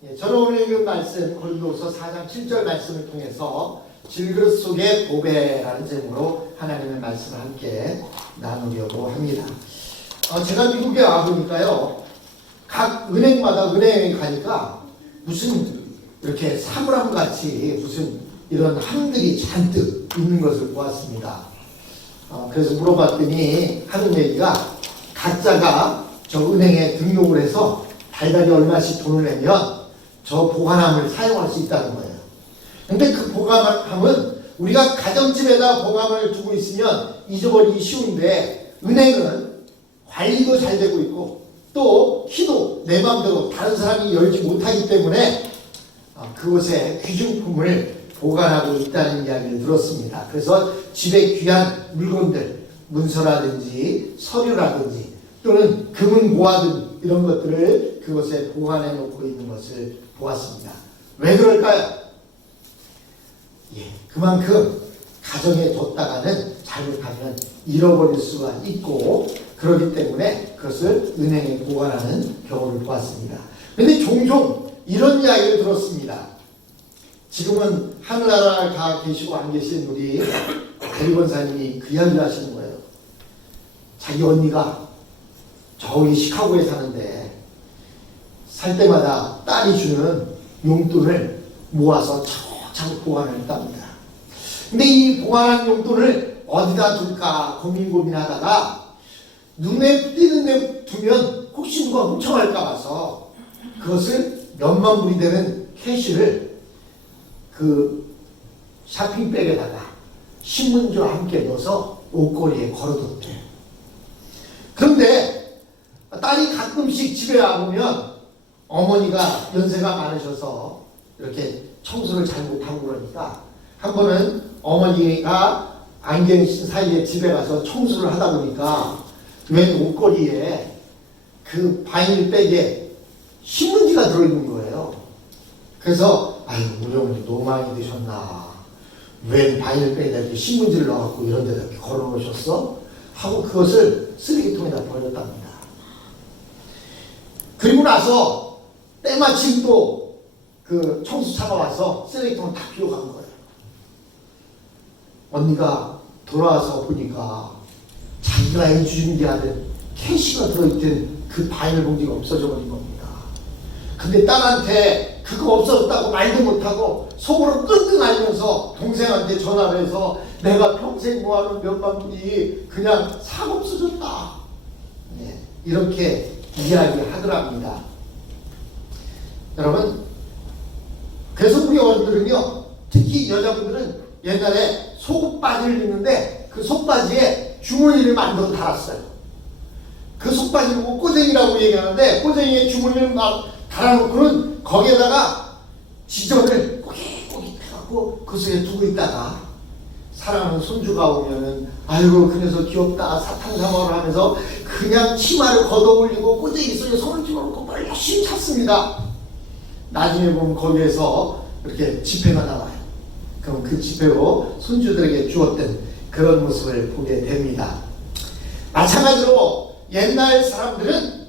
저는 오늘 읽은 말씀 고린도후서 4장 7절 말씀을 통해서 질그릇 속의 보배라는 제목으로 하나님의 말씀을 함께 나누려고 합니다. 제가 미국에 와보니까요, 각 은행마다 은행에 가니까 무슨 이렇게 사물함 같이 무슨 이런 함들이 잔뜩 있는 것을 보았습니다. 그래서 물어봤더니 하는 얘기가 각자가 저 은행에 등록을 해서 달달이 얼마씩 돈을 내면 저 보관함을 사용할 수 있다는 거예요. 근데 그 보관함은 우리가 가정집에다 보관함을 두고 있으면 잊어버리기 쉬운데, 은행은 관리도 잘 되고 있고 또 키도 내 마음대로 다른 사람이 열지 못하기 때문에 그곳에 귀중품을 보관하고 있다는 이야기를 들었습니다. 그래서 집에 귀한 물건들, 문서라든지 서류라든지 또는 금은 모아둔 이런 것들을 그곳에 보관해 놓고 있는 것을 보았습니다. 왜 그럴까요? 그만큼 가정에 뒀다가는 잘못하면 잃어버릴 수가 있고, 그렇기 때문에 그것을 은행에 보관하는 경우를 보았습니다. 그런데 종종 이런 이야기를 들었습니다. 지금은 하늘나라에 가 계시고 안 계신 우리 대리권사님이 그 이야기를 하시는 거예요. 자기 언니가 저기 시카고에 사는데 살 때마다 딸이 주는 용돈을 모아서 차곡차곡 보관을 했답니다. 근데 이 보관한 용돈을 어디다 둘까 고민하다가 눈에 띄는 데 두면 혹시 누가 훔쳐갈까 봐서 그것을 몇만 불이 되는 캐시를 그 샤핑백에다가 신문지와 함께 넣어서 옷걸이에 걸어뒀대요. 그런데 딸이 가끔씩 집에 와보면 어머니가 연세가 많으셔서 이렇게 청소를 잘 못하고 그러니까 한 번은 어머니가 안 계신 사이에 집에 가서 청소를 하다 보니까 웬 옷걸이에 그 바닐백에 신문지가 들어있는 거예요. 그래서 아유, 우리 어머니 너무 많이 드셨나, 웬 바닐백에다 이렇게 신문지를 넣어갖고 이런 데다 이렇게 걸어놓으셨어? 하고 그것을 쓰레기통에다 버렸답니다. 그리고 나서 때마침 또 그 청수차가 와서 쓰레기통을 다 비워간 거예요. 언니가 돌아와서 보니까 자기가 해주신다는 캐시가 들어있던 그 바늘 봉지가 없어져 버린 겁니다. 근데 딸한테 그거 없어졌다고 말도 못하고 속으로 끙끙 앓면서 동생한테 전화를 해서 내가 평생 모아놓은 몇만 불이 그냥 싹 없어졌다, 이렇게 이야기하더랍니다. 여러분, 그래서 우리 어른들은요, 특히 여자분들은 옛날에 속바지를 입는데 그 속바지에 주머니를 만들어 달았어요. 그 속바지를 보고 꼬쟁이라고 얘기하는데, 꼬쟁이에 주머니를 막 달아놓고는 거기에다가 지전을 꼬깃꼬깃 해갖고 그 속에 두고 있다가 사랑하는 손주가 오면은 아이고 그 녀석 귀엽다 사탕사마를 하면서 그냥 치마를 걷어올리고 꼬쟁이 속에 손을 집어넣고 뭘 열심히 찾습니다. 나중에 보면 거기에서 이렇게 지폐가 나와요. 그럼 그 지폐로 손주들에게 주었던 그런 모습을 보게 됩니다. 마찬가지로 옛날 사람들은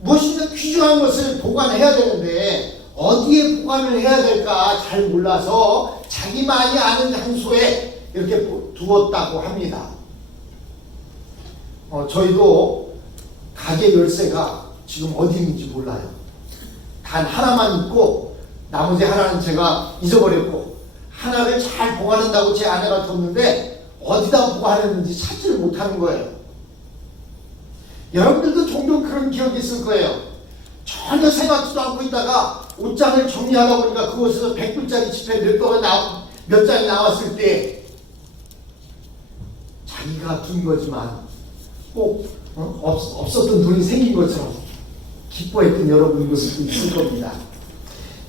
무엇인가 귀중한 것을 보관해야 되는데 어디에 보관을 해야 될까 잘 몰라서 자기만이 아는 장소에 이렇게 두었다고 합니다. 저희도 가게 열쇠가 지금 어디 있는지 몰라요. 단 하나만 있고 나머지 하나는 제가 잊어버렸고, 하나를 잘 보관한다고 제 아내가 줬는데 어디다 보관했는지 찾지를 못하는 거예요. 여러분들도 종종 그런 기억이 있을 거예요. 전혀 생각지도 않고 있다가 옷장을 정리하다 보니까 그곳에서 100불짜리 지폐 몇 장이 나왔을 때 자기가 둔 거지만 꼭 없었던 돈이 생긴 것처럼 기뻐했던 여러분 모습도 있을 겁니다.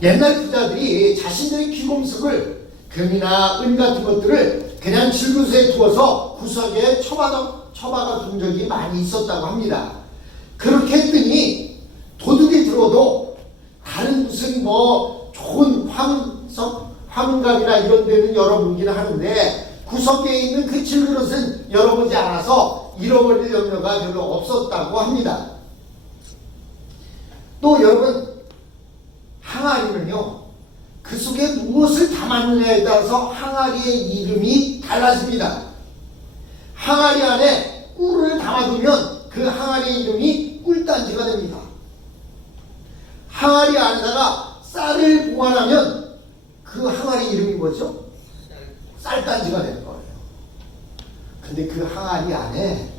옛날 부자들이 자신들의 귀금속을, 금이나 은 같은 것들을 그냥 질그릇에 두어서 구석에 처박아 둔 적이 많이 있었다고 합니다. 그렇게 했더니 도둑이 들어도 다른 무슨 좋은 화문갑이나 이런 데는 열어보기는 하는데 구석에 있는 그 질그릇은 열어보지 않아서 잃어버릴 염려가 별로 없었다고 합니다. 또 여러분, 담느냐에 따라서 항아리의 이름이 달라집니다. 항아리 안에 꿀을 담아두면 그 항아리의 이름이 꿀단지가 됩니다. 항아리 안에다가 쌀을 보관하면 그 항아리 이름이 뭐죠? 쌀단지가 되는 거예요. 근데 그 항아리 안에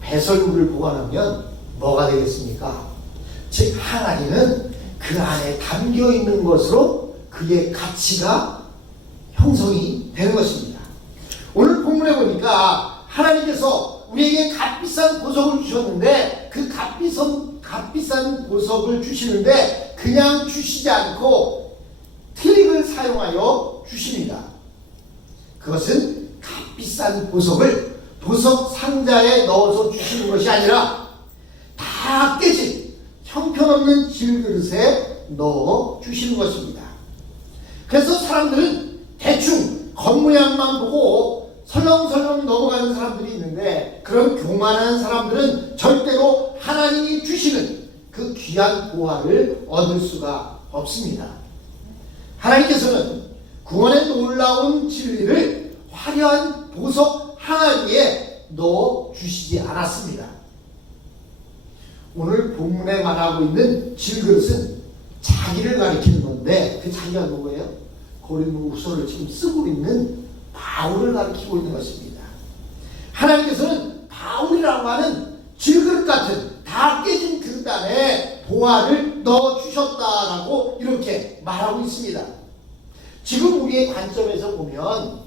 배설물을 보관하면 뭐가 되겠습니까? 즉 항아리는 그 안에 담겨 있는 것으로 그의 가치가 형성이 되는 것입니다. 오늘 본문에 보니까 하나님께서 우리에게 값비싼 보석을 주셨는데 그 값비싼 보석을 주시는데 그냥 주시지 않고 트릭을 사용하여 주십니다. 그것은 값비싼 보석을 보석 상자에 넣어서 주시는 것이 아니라 다 깨진 형편없는 질그릇에 넣어 주시는 것입니다. 그래서 사람들은 대충 겉모양만 보고 설렁설렁 넘어가는 사람들이 있는데 그런 교만한 사람들은 절대로 하나님이 주시는 그 귀한 보화를 얻을 수가 없습니다. 하나님께서는 구원의 놀라운 진리를 화려한 보석 항아리에 넣어 주시지 않았습니다. 오늘 본문에 말하고 있는 질그릇은 자기를 가리키는 건데 그 자기가 누구예요? 고린도후서를 지금 쓰고 있는 바울을 가리키고 있는 것입니다. 하나님께서는 바울이라고 하는 질그릇 같은 다 깨진 그릇 안에 보화를 넣어주셨다라고 이렇게 말하고 있습니다. 지금 우리의 관점에서 보면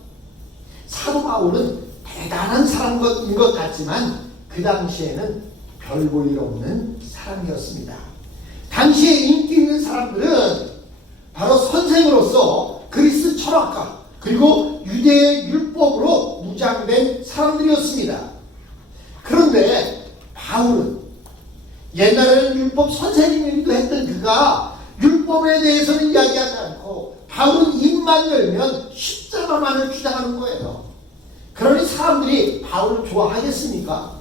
사도 바울은 대단한 사람인 것 같지만 그 당시에는 별 볼 일 없는 사람이었습니다. 당시에 인기 있는 사람들은 바로 선생으로서 그리스 철학가 그리고 유대의 율법으로 무장된 사람들이었습니다. 그런데 바울은 옛날에는 율법 선생님이기도 했던 그가 율법에 대해서는 이야기하지 않고 바울은 입만 열면 십자가만을 주장하는 거예요. 그러니 사람들이 바울을 좋아하겠습니까?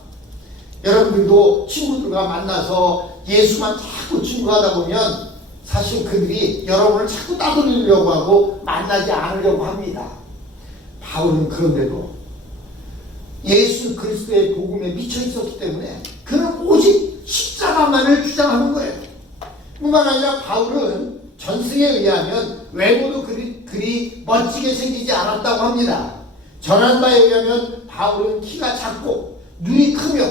여러분들도 친구들과 만나서 예수만 자꾸 친구하다 보면 사실 그들이 여러분을 자꾸 따돌리려고 하고 만나지 않으려고 합니다. 바울은 그런데도 예수 그리스도의 복음에 미쳐 있었기 때문에 그는 오직 십자가만을 주장하는 거예요. 뿐만 아니라 바울은 전승에 의하면 외모도 그리 멋지게 생기지 않았다고 합니다. 전한 바에 의하면 바울은 키가 작고 눈이 크며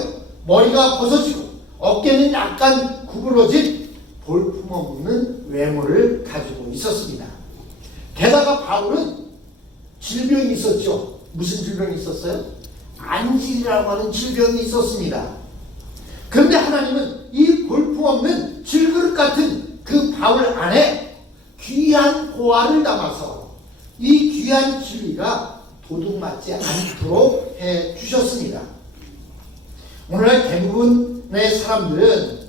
머리가 벗어지고 어깨는 약간 구부러진 볼품없는 외모를 가지고 있었습니다. 게다가 바울은 질병이 있었죠. 무슨 질병이 있었어요? 안질이라고 하는 질병이 있었습니다. 그런데 하나님은 이 볼품없는 질그릇 같은 그 바울 안에 귀한 보화를 담아서 이 귀한 진리가 도둑맞지 않도록 해주셨습니다. 오늘날 대부분의 사람들은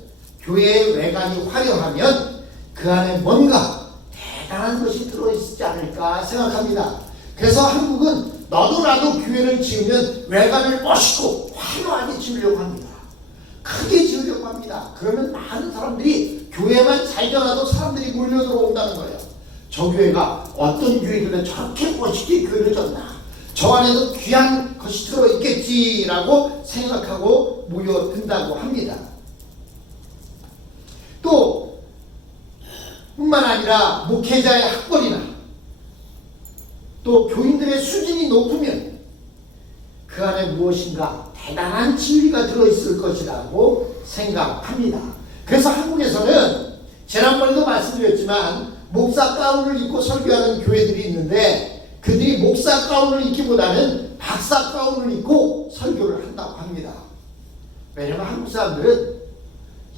교회의 외관이 화려하면 그 안에 뭔가 대단한 것이 들어있지 않을까 생각합니다. 그래서 한국은 너도 나도 교회를 지으면 외관을 멋있고 화려하게 지으려고 합니다. 크게 지으려고 합니다. 그러면 많은 사람들이 교회만 잘 되어도 사람들이 몰려들어온다는 거예요. 저 교회가 어떤 교회들은 저렇게 멋있게 교회를 졌나, 저 안에도 귀한 것이 들어있겠지라고 생각하고 모여든다고 합니다. 또 뿐만 아니라 목회자의 학벌이나 또 교인들의 수준이 높으면 그 안에 무엇인가 대단한 진리가 들어있을 것이라고 생각합니다. 그래서 한국에서는 지난번에도 말씀드렸지만 목사 가운을 입고 설교하는 교회들이 있는데 그들이 목사 가운을 입기보다는 박사 가운을 입고 설교를 한다고 합니다. 왜냐하면 한국 사람들은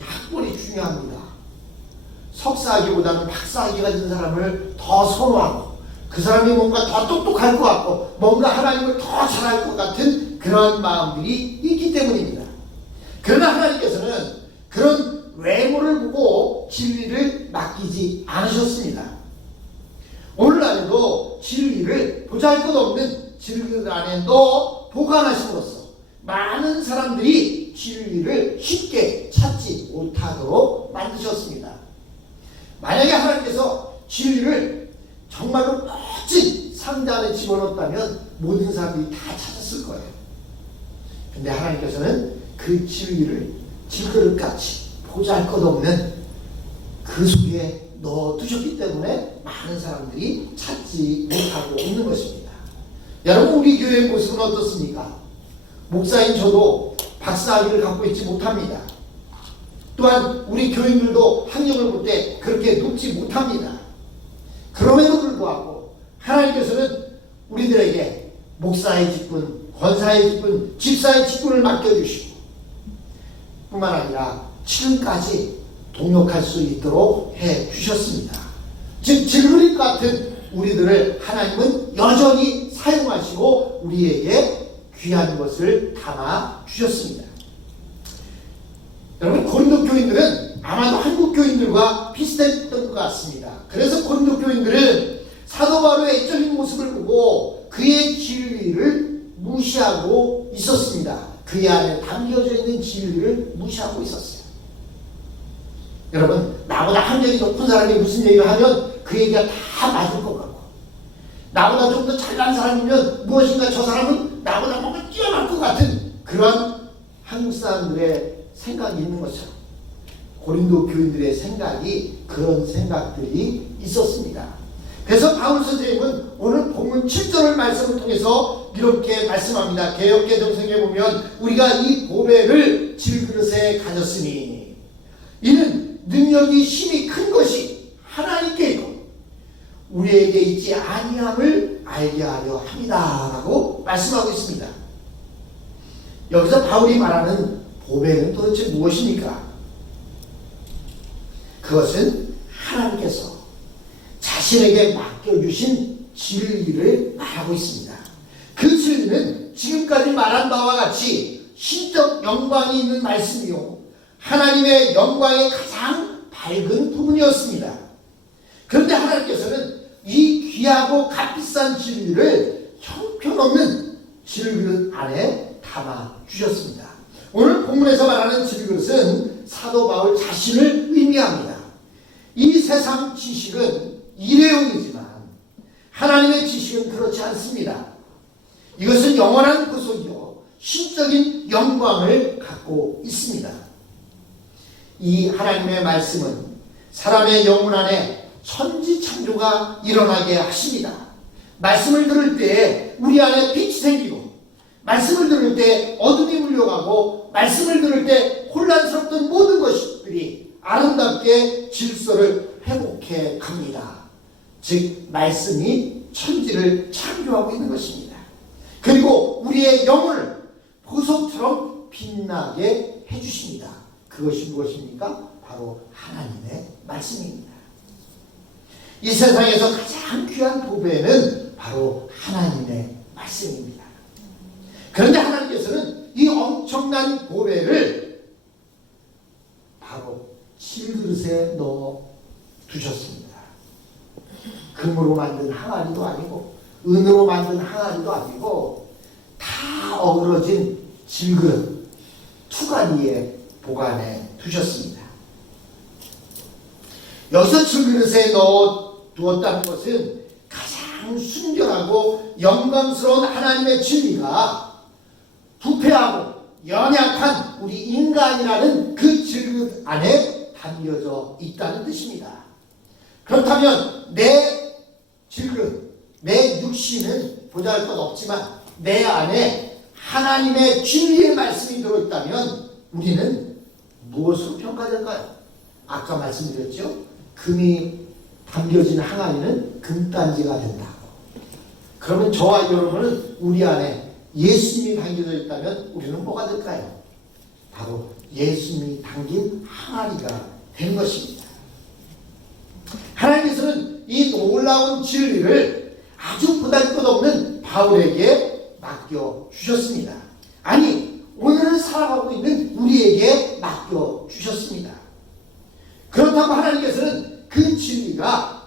학벌이 중요합니다. 석사학위보다는 박사학위 가진 사람을 더 선호하고 그 사람이 뭔가 더 똑똑할 것 같고 뭔가 하나님을 더 잘할 것 같은 그런 마음들이 있기 때문입니다. 그러나 하나님께서는 그런 외모를 보고 진리를 맡기지 않으셨습니다. 오늘날에도 진리를 보잘것없는 진리들 안에 넣어 보관하심으로써 많은 사람들이 진리를 쉽게 찾지 못하도록 만드셨습니다. 만약에 하나님께서 진리를 정말로 멋진 상자 안에 집어넣었다면 모든 사람들이 다 찾았을 거예요. 근데 하나님께서는 그 진리를 질그릇같이 보잘것없는 그 속에 넣어두셨기 때문에 많은 사람들이 찾지 못하고 있는 것입니다. 여러분, 우리 교회의 모습은 어떻습니까? 목사인 저도 박사학위를 갖고 있지 못합니다. 또한 우리 교인들도 학력을 볼 때 그렇게 높지 못합니다. 그럼에도 불구하고 하나님께서는 우리들에게 목사의 직분, 권사의 직분, 집사의 직분을 맡겨주시고 뿐만 아니라 지금까지 동역할 수 있도록 해주셨습니다. 즉 질그릇 같은 우리들을 하나님은 여전히 사용하시고 우리에게 귀한 것을 담아 주셨습니다. 여러분, 고린도 교인들은 아마도 한국 교인들과 비슷했던 것 같습니다. 그래서 고린도 교인들은 사도 바울의 애적인 모습을 보고 그의 진리를 무시하고 있었습니다. 그의 안에 담겨져 있는 진리를 무시하고 있었어요. 여러분, 나보다 학력이 높은 사람이 무슨 얘기를 하면 그 얘기가 다 맞을 것 같고, 나보다 좀 더 잘난 사람이면 무엇인가 저 사람은 나보다 뭔가 뛰어날 것 같은 그런 한국 사람들의 생각이 있는 것처럼 고린도 교인들의 생각이 그런 생각들이 있었습니다. 그래서 바울 선생님은 오늘 본문 7절을 말씀을 통해서 이렇게 말씀합니다. 개역개정성에 보면 우리가 이 보배를 질그릇에 가졌으니 이는 능력이 힘이 큰 것이 하나님께 있고 우리에게 있지 아니함을 알게 하려 합니다 라고 말씀하고 있습니다. 여기서 바울이 말하는 보배는 도대체 무엇입니까? 그것은 하나님께서 자신에게 맡겨주신 진리를 말하고 있습니다. 그 진리는 지금까지 말한 바와 같이 신적 영광이 있는 말씀이요 하나님의 영광의 가장 밝은 부분이었습니다. 그런데 하나님께서는 이 귀하고 값비싼 진리를 형편없는 질그릇 안에 담아 주셨습니다. 오늘 본문에서 말하는 질그릇은 사도 바울 자신을 의미합니다. 이 세상 지식은 일회용이지만 하나님의 지식은 그렇지 않습니다. 이것은 영원한 구속이요 신적인 영광을 갖고 있습니다. 이 하나님의 말씀은 사람의 영혼 안에 천지창조가 일어나게 하십니다. 말씀을 들을 때 우리 안에 빛이 생기고, 말씀을 들을 때 어둠이 물려가고, 말씀을 들을 때 혼란스럽던 모든 것들이 아름답게 질서를 회복해 갑니다. 즉 말씀이 천지를 창조하고 있는 것입니다. 그리고 우리의 영혼을 보석처럼 빛나게 해주십니다. 그것이 무엇입니까? 바로 하나님의 말씀입니다. 이 세상에서 가장 귀한 보배는 바로 하나님의 말씀입니다. 그런데 하나님께서는 이 엄청난 보배를 바로 질그릇에 넣어 두셨습니다. 금으로 만든 항아리도 아니고 은으로 만든 항아리도 아니고 다 어그러진 질그릇 투가니에 보관해 두셨습니다. 여기서 질그릇에 넣어 두었다는 것은 가장 순결하고 영광스러운 하나님의 진리가 부패하고 연약한 우리 인간이라는 그 질그릇 안에 담겨져 있다는 뜻입니다. 그렇다면 내 질그릇, 내 육신은 보잘것없지만 내 안에 하나님의 진리의 말씀이 들어있다면 우리는 무엇으로 평가될까요? 아까 말씀드렸죠? 금이 담겨진 항아리는 금단지가 된다고. 그러면 저와 여러분은 우리 안에 예수님이 담겨져 있다면 우리는 뭐가 될까요? 바로 예수님이 담긴 항아리가 된 것입니다. 하나님께서는 이 놀라운 진리를 아주 보잘것없는 바울에게 맡겨주셨습니다. 아니, 오늘을 살아가고 있는 우리에게 맡겨주셨습니다. 그렇다고 하나님께서는 그 진리가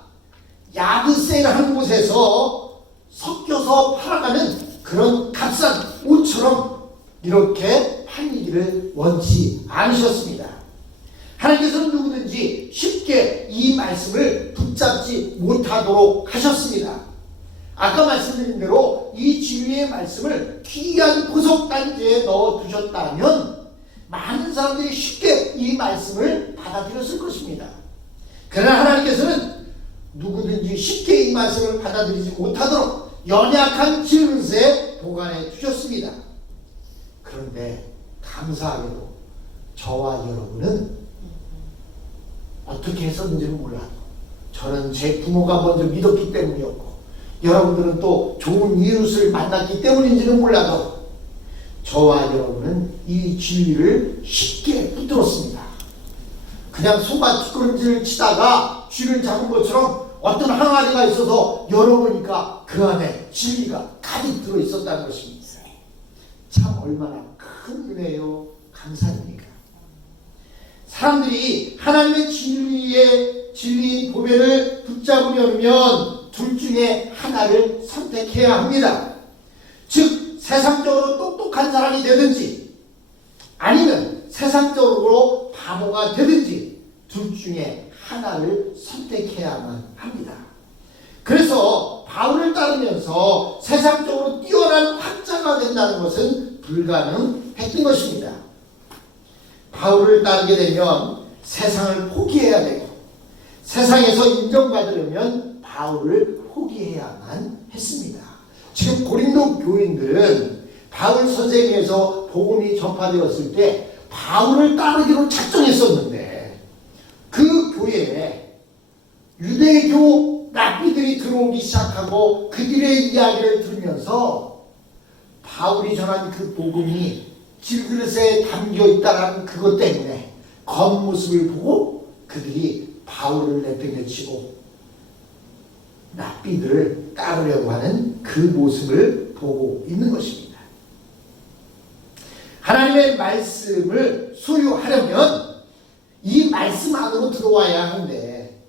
야드세라는 곳에서 섞여서 팔아가는 그런 값싼 옷처럼 이렇게 팔리기를 원치 않으셨습니다. 하나님께서는 누구든지 쉽게 이 말씀을 붙잡지 못하게 못하도록 하셨습니다. 아까 말씀드린 대로 이 진리의 말씀을 귀한 보석단지에 넣어두셨다면 많은 사람들이 쉽게 이 말씀을 받아들였을 것입니다. 그러나 하나님께서는 누구든지 쉽게 이 말씀을 받아들이지 못하도록 연약한 그릇에 보관해 두셨습니다. 그런데 감사하게도 저와 여러분은 어떻게 했었는지는 몰라도 저는 제 부모가 먼저 믿었기 때문이었고 여러분들은 또 좋은 이웃을 만났기 때문인지는 몰라도 저와 여러분은 이 진리를 쉽게 붙들었습니다. 그냥 소가 뒷걸음질을 치다가 쥐를 잡은 것처럼 어떤 항아리가 있어서 열어보니까 그 안에 진리가 가득 들어있었다는 것입니다. 참 얼마나 큰 은혜요, 감사입니까? 사람들이 하나님의 진리인 보배를 붙잡으려면 둘 중에 하나를 선택해야 합니다. 즉 세상적으로 똑똑한 사람이 되든지 아니면 세상적으로 바보가 되든지 둘 중에 하나를 선택해야만 합니다. 그래서 바울을 따르면서 세상적으로 뛰어난 학자가 된다는 것은 불가능했던 것입니다. 바울을 따르게 되면 세상을 포기해야 되고 세상에서 인정받으려면 바울을 포기해야만 했습니다. 지금 고린도 교인들은 바울 선생에서 복음이 전파되었을 때 바울을 따르기로 작정했었는데 그 교회에 유대교 랍비들이 들어오기 시작하고 그들의 이야기를 들으면서 바울이 전한 그 복음이 질그릇에 담겨있다는 그것 때문에 겉모습을 보고 그들이 바울을 내팽개치고 랍비들을 따르려고 하는 그 모습을 보고 있는 것입니다. 하나님의 말씀을 소유하려면 이 말씀 안으로 들어와야 하는데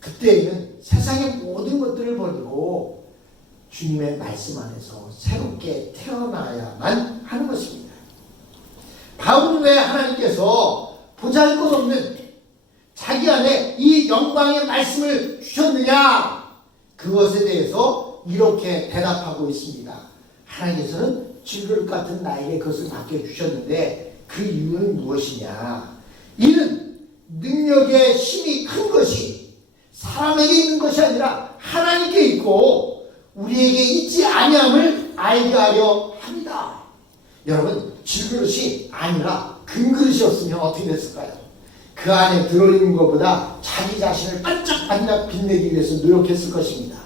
그때에는 세상의 모든 것들을 버리고 주님의 말씀 안에서 새롭게 태어나야만 하는 것입니다. 바울은 왜 하나님께서 보잘것없는 자기 안에 이 영광의 말씀을 주셨느냐? 그것에 대해서 이렇게 대답하고 있습니다. 하나님께서는 질그릇 같은 나에게 그것을 맡겨주셨는데 그 이유는 무엇이냐? 이는 능력의 힘이 큰 것이 사람에게 있는 것이 아니라 하나님께 있고 우리에게 있지 아니함을 알게 하려 합니다. 여러분, 질그릇이 아니라 금그릇이었으면 어떻게 됐을까요? 그 안에 들어있는 것보다 자기 자신을 반짝반짝 빛내기 위해서 노력했을 것입니다.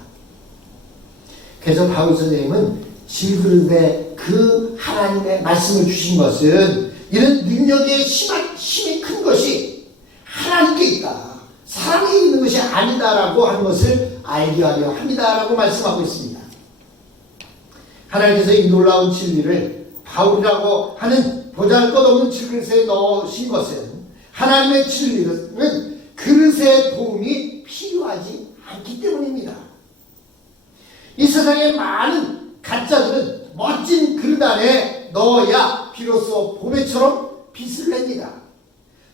그래서 바울 선생님은 질그릇에 그 하나님의 말씀을 주신 것은 이런 능력의 힘이 큰 것이 하나님께 있다. 사람이 있는 것이 아니다라고 하는 것을 알게 하려 합니다라고 말씀하고 있습니다. 하나님께서 이 놀라운 진리를 바울이라고 하는 보잘것없는 질그릇에 넣으신 것은 하나님의 진리는 그릇의 도움이 필요하지 않기 때문입니다. 이 세상의 많은 가짜들은 멋진 그릇 안에 넣어야 비로소 보배처럼 빛을 냅니다.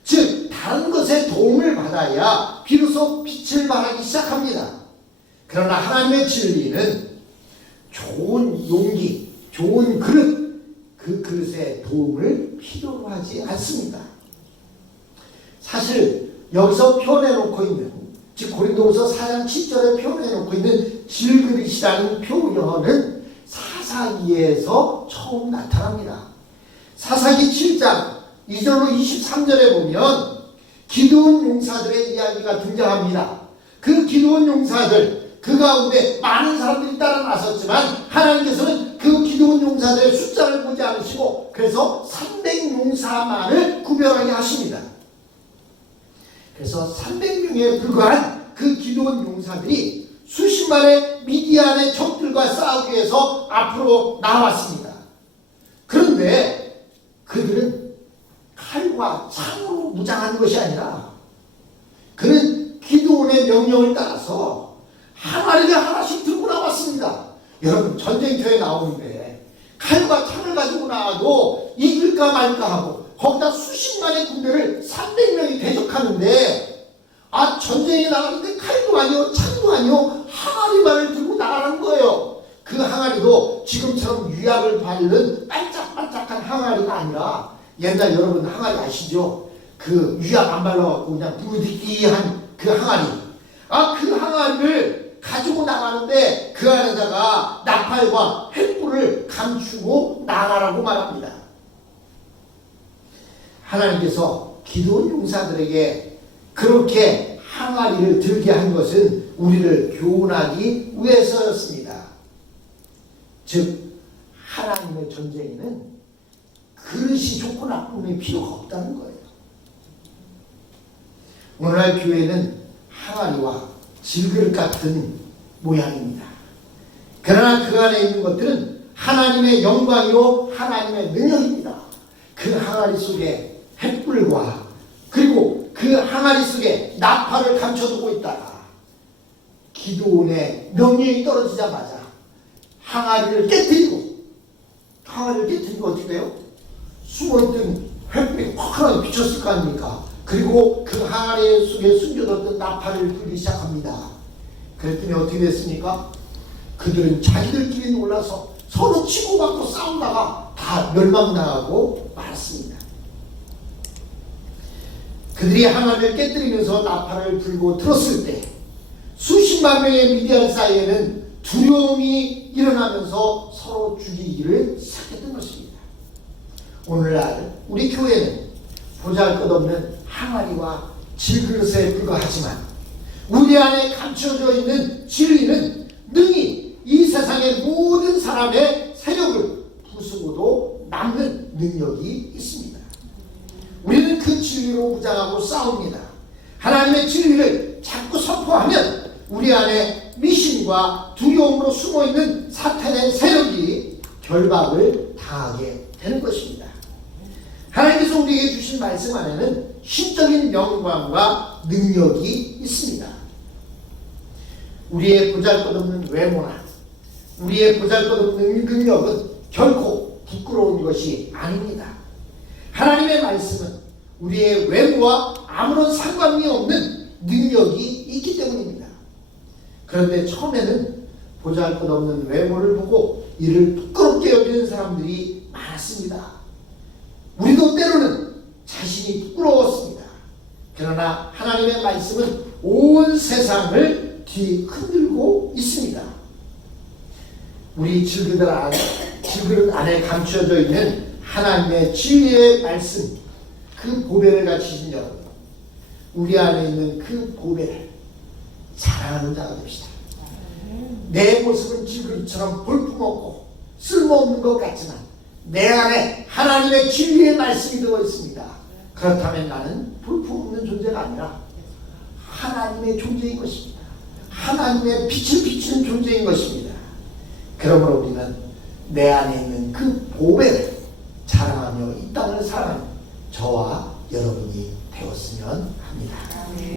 즉 다른 것의 도움을 받아야 비로소 빛을 발하기 시작합니다. 그러나 하나님의 진리는 좋은 용기, 좋은 그릇, 그 그릇의 도움을 필요로 하지 않습니다. 사실 여기서 표현해놓고 있는, 즉 고린도후서 4장 7절에 표현해놓고 있는 질그릇이라는 표현은 사사기에서 처음 나타납니다. 사사기 7장 2절로 23절에 보면 기드온 용사들의 이야기가 등장합니다. 그 기드온 용사들, 그 가운데 많은 사람들이 따라 나섰지만 하나님께서는 그 기드온 용사들의 숫자를 보지 않으시고 그래서 300용사만을 구별하게 하십니다. 그래서 300명에 불과한 그 기드온 용사들이 수십만의 미디안의 적들과 싸우기 위해서 앞으로 나왔습니다. 그런데 그들은 칼과 창으로 무장하는 것이 아니라 그는 기드온의 명령을 따라서 항아리를 하나씩 들고 나왔습니다. 여러분, 전쟁터에 나오는데 칼과 창을 가지고 나와도 이길까 말까 하고 거기다 수십만의 군대를 300명이 대적하는데 전쟁에 나가는데 칼도 똥도 아니요 창도 아니요 항아리만을 들고 나가는 거예요. 그 항아리도 지금처럼 유약을 바르는 반짝반짝한 항아리가 아니라, 옛날 여러분 항아리 아시죠? 그 유약 안 발라갖고 그냥 부드기한 그 항아리. 그 항아리를 가지고 나가는데 그 안에다가 나팔과 횃불을 감추고 나가라고 말합니다. 하나님께서 기도원 용사들에게 그렇게 항아리를 들게 한 것은 우리를 교훈하기 위해서였습니다. 즉 하나님의 전쟁에는 그릇이 좋고 나쁨이 필요가 없다는 거예요. 오늘날 교회는 항아리와 질그릇 같은 모양입니다. 그러나 그 안에 있는 것들은 하나님의 영광이요 하나님의 능력입니다. 그 항아리 속에 횃불과 그리고 그 항아리 속에 나팔을 감춰두고 있다가 기도원의 명령이 떨어지자마자 항아리를 깨뜨리고 어떻게 돼요? 숨어있던 횃불이 화끈하게 비쳤을 거 아닙니까? 그리고 그 항아리 속에 숨겨뒀던 나팔을 불기 시작합니다. 그랬더니 어떻게 됐습니까? 그들은 자기들끼리 놀라서 서로 치고받고 싸우다가 다 멸망당하고 말았습니다. 그들이 항아리를 깨뜨리면서 나팔을 불고 들었을 때 수십만 명의 미디안 사이에는 두려움이 일어나면서 서로 죽이기를 시작했던 것입니다. 오늘날 우리 교회는 보잘것없는 항아리와 질그릇에 불과하지만 우리 안에 감춰져 있는 진리는 능히 이 세상의 모든 사람의 세력을 부수고도 남는 능력이 있습니다. 우리는 그 진리로 무장하고 싸웁니다. 하나님의 진리를 자꾸 선포하면 우리 안에 미신과 두려움으로 숨어있는 사탄의 세력이 결박을 당하게 되는 것입니다. 하나님께서 우리에게 주신 말씀 안에는 신적인 영광과 능력이 있습니다. 우리의 보잘것없는 외모나 우리의 보잘것없는 능력은 결코 부끄러운 것이 아닙니다. 하나님의 말씀은 우리의 외모와 아무런 상관이 없는 능력이 있기 때문입니다. 그런데 처음에는 보잘것없는 외모를 보고 이를 부끄럽게 여기는 사람들이 많았습니다. 우리도 때로는 자신이 부끄러웠습니다. 그러나 하나님의 말씀은 온 세상을 뒤흔들고 있습니다. 우리 질그릇 안에 감춰져 있는 하나님의 진리의 말씀, 그 보배를 가지신 여러분, 우리 안에 있는 그 보배를 사랑하는 자가 됩시다. 내 모습은 질그릇처럼 볼품없고 쓸모없는 것 같지만 내 안에 하나님의 진리의 말씀이 들어 있습니다. 그렇다면 나는 볼품없는 존재가 아니라 하나님의 존재인 것입니다. 하나님의 빛을 비추는 존재인 것입니다. 그러므로 우리는 내 안에 있는 그 보배를 자랑하며 이 땅을 살아가는 저와